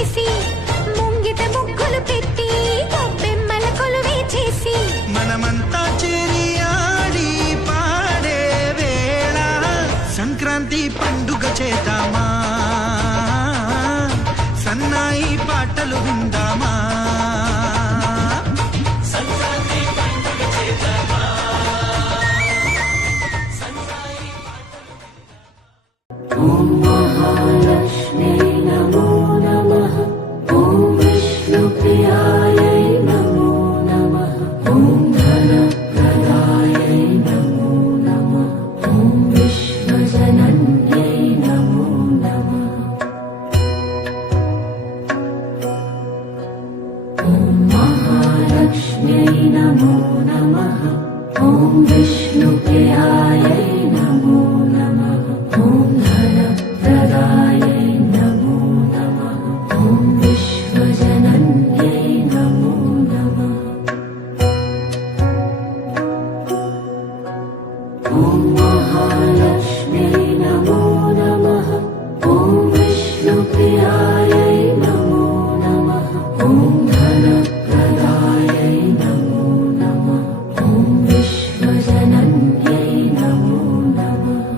చేసి ముంగిట ముగ్గులు పెట్టి గొబ్బెమ్మల కొలువే చేసి మనమంతా చేరి ఆడి పాడే వేళ సంక్రాంతి పండుగ చేద్దామా, సన్నాయి పాటలు విందామా. ఓం మహాలక్ష్మీ నమో నమః. ఓం విష్ణుప్రియాయై నమో నమః. ఓం ధనప్రదాయై నమో నమః. ఓం విశ్వజనన్యై నమో నమః. ఓం మహాలక్ష్మ్యై నమో నమః. ఓం విష్ణుప్రియాయై నమో నమః. ఓం ధనప్రదాయై నమో నమః. ఓం విశ్వజనన్యై నమో నమః. ఓం మహాలక్ష్మ్యై నమో నమః. ఓం విష్ణుప్రియాయై నమో నమః. ఓం ధనప్రదాయై నమో నమః. ఓం విశ్వజనన్యై నమో నమః.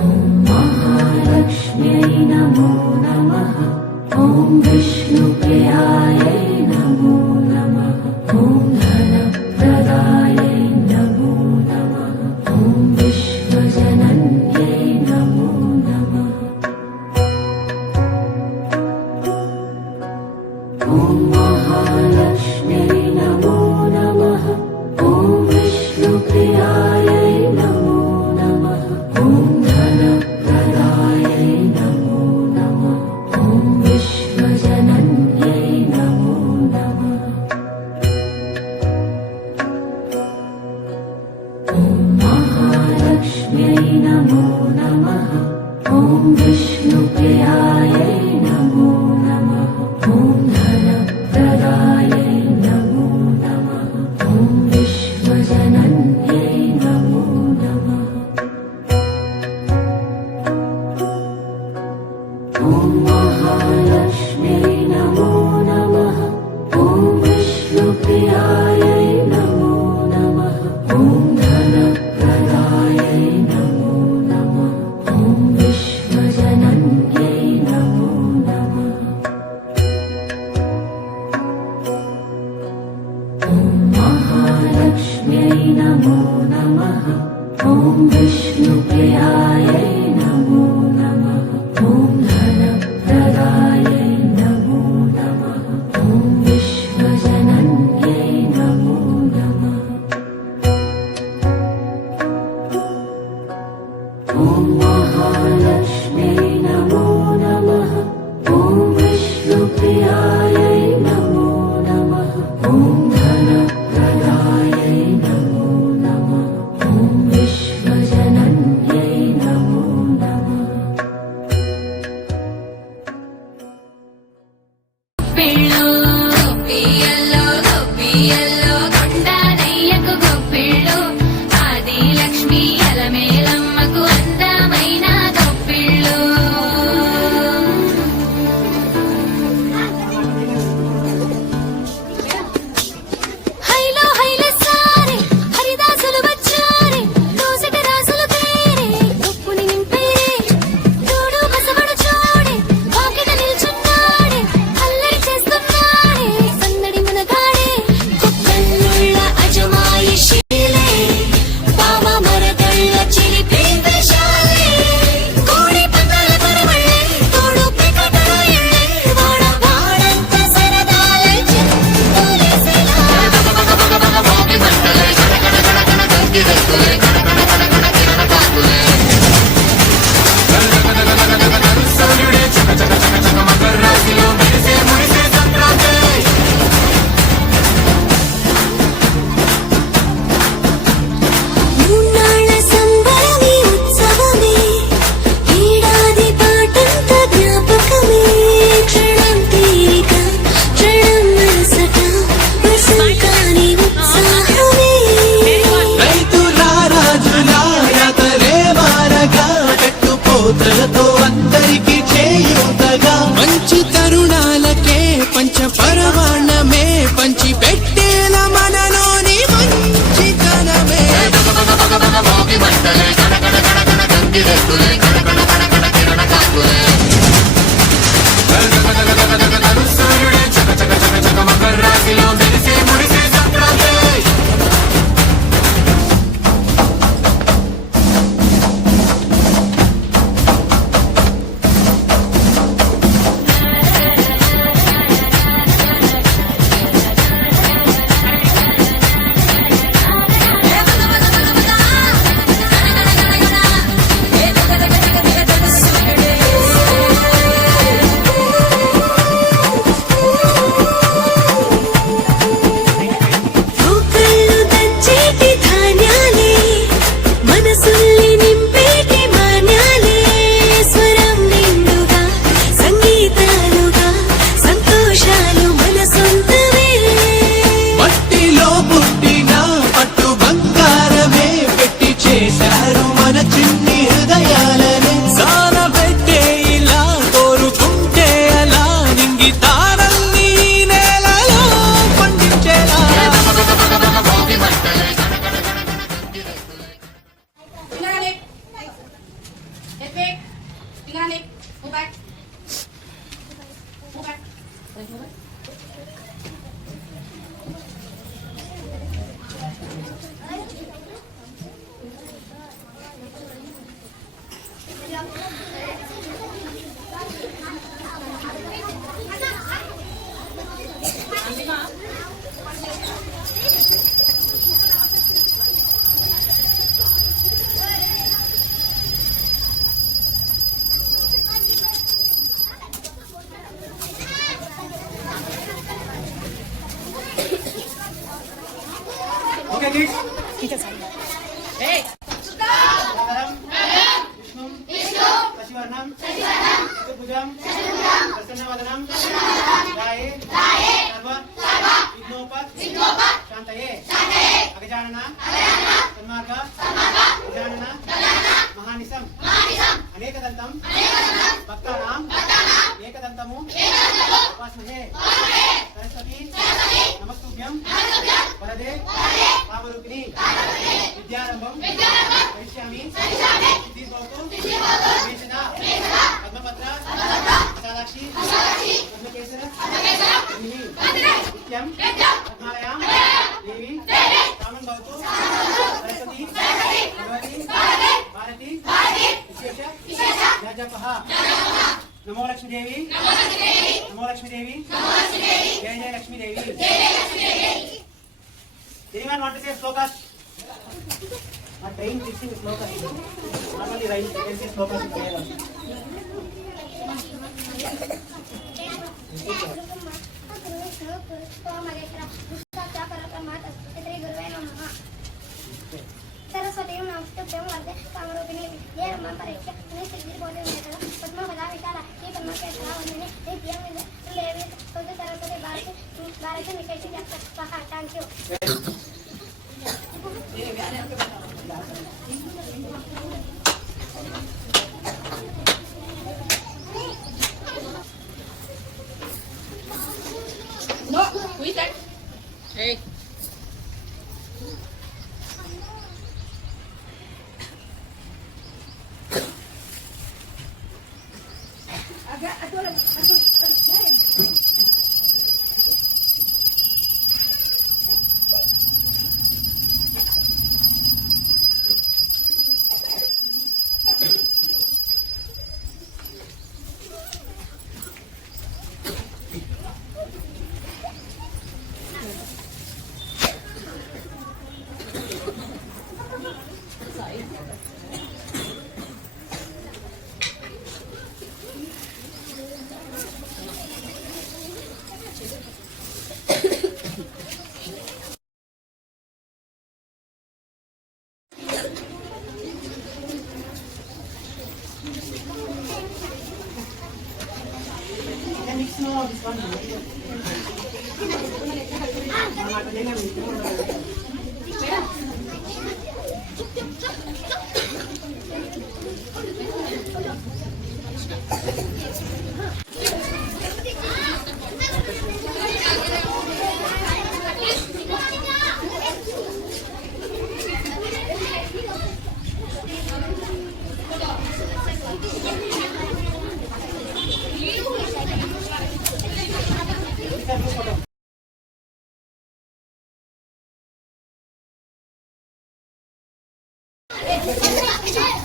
ఓం మహాలక్ష్మ్యై నమో నమః. ఓం విష్ణుప్రియాయై నమో నమః. ఓం ధనప్రదాయై నమో నమః. ఓం విశ్వజనన్యై నమో నమః. ఓం మహాలక్ష్మ్యై నమో నమః. ఓం విష్ణుప్రియాయై నమో నమః. ఓం ధనప్రదాయై నమో నమః. ఓం విశ్వజనన్యై నమో నమః. ఓం మహాలక్ష్మ్యై నమో నమః. ఓం విష్ణుప్రియాయై నమో నమః. ఓం ధనప్రదాయై నమో నమః. ఓం విశ్వజనన్యై నమో నమః. ఓం మహాలక్ష్మ్యై నమో నమః. ఓం విష్ణుప్రియాయై నమో నమః. ఓం ధనప్రదాయై నమో నమః. ఓం విశ్వజనన్యై నమో నమః. ఓం మహాలక్ష్మ్యై నమో నమః. ఓం విష్ణుప్రియాయై నమో నమః. ఓం ధనప్రదాయై నమో నమః. ఓం విశ్వజనన్యై నమో నమః. ఓం మహాలక్ష్మ్యై నమో నమః. ఓం విష్ణుప్రియాయై నమో నమః. ఓం ధనప్రదాయై నమో నమః. ఓం విశ్వజనన్యై నమో నమః. పిల్లు గొప్పియల్లో గొప్పియల్లో కొండనయ్యకు గొప్పిళ్ళు ఆది లక్ష్మి అలమేలమ్మకు అందమైన గంగిరెద్దులే కడకడ కడకడ కిరణ కాకులే సూర్యుడే చక చక చక చక మకర రాశిలో మెరిసే మురిసే సంక్రాంతి ఒకళ్ళు దంచేటి ధాన్యాలే మనసుల్ని నింపేటి మాన్యాలే స్వరం నిండుగా సంగీతాలుగా సంతోషాలు మన సొంతమే మట్టిలో పుట్టిన పట్టు బంగారమే పెట్టి చేశారు మన చిన్ని హృదయాలని సాన పెట్టే ఇలా కోరుకుంటే అలా నింగి తారల్ని నేలలో పండించేలా Fingerlip. Head back. Fingerlip. Move back. Move back. Move back. Okay kids Hey. Vishnu శశివర్ణం చతుర్భుజం ప్రసన్నవదనం ధ్యాయే సర్వ విఘ్నోప శాంతయే అగజానన సన్మార్గ గజానన మహానిశం అనేకదంతం భక్తానాం ఏకదంతము ఉపాస్మహే సరస్వతి నమస్తుభ్యం వరదే కామరూపిణి విద్యారంభం కరిష్యామి సిద్ధిర్భవతు గణేశన పద్మపత్ర విశాలాక్షి పద్మకేసర నిత్యం పద్మాలయాం దేవి కామం భవతు సరస్వతి భగవతి భారతి విశేష జపః నమో లక్ష్మీదేవి నమో లక్ష్మీదేవి జయ జయ Lakshmidevi anyone want to say slokas? Not trying to sing slokas. Normally right, you can say slokas in Kerala. Saraswati नमस्तुभ्यं वरदे कामरूपिणी विद्यारम्भं परीक्ष्य सिद्धिर्भवतु पद्मपदा विशाला पद्मकेसरा वन्दने नित्यं लेवी सरस्वती भारती निकेश स्वाहा thank you No. Who is that? Hey.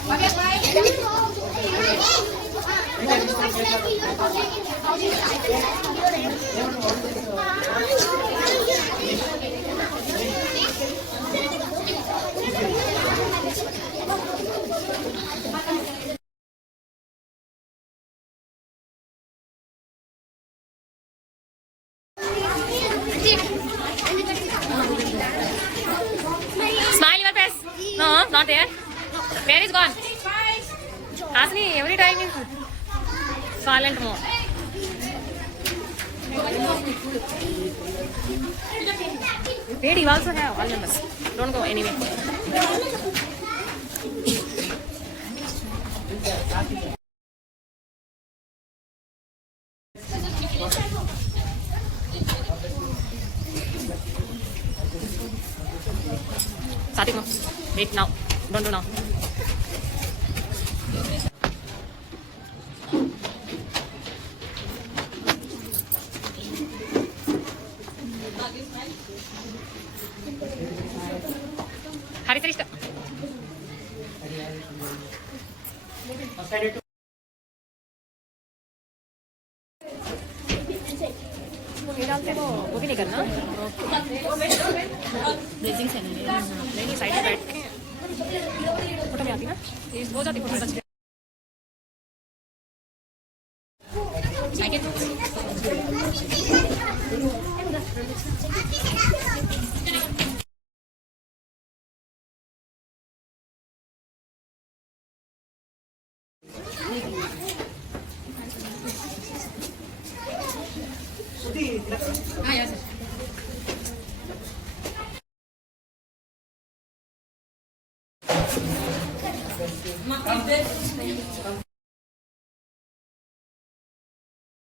Okay, bye. Smile your face. No, not there. Where is gone? Hasni, every time is silent mode. Wait, you also have all numbers. Don't go anywhere. Satik, no. Wait now. Don't do now. Hari Srishta. ये डालते हो वो भी नहीं करना blazing से नहीं side में बैठ के फोटो में आती ना ये हो जाती फोटो बच Ah, yes. Come.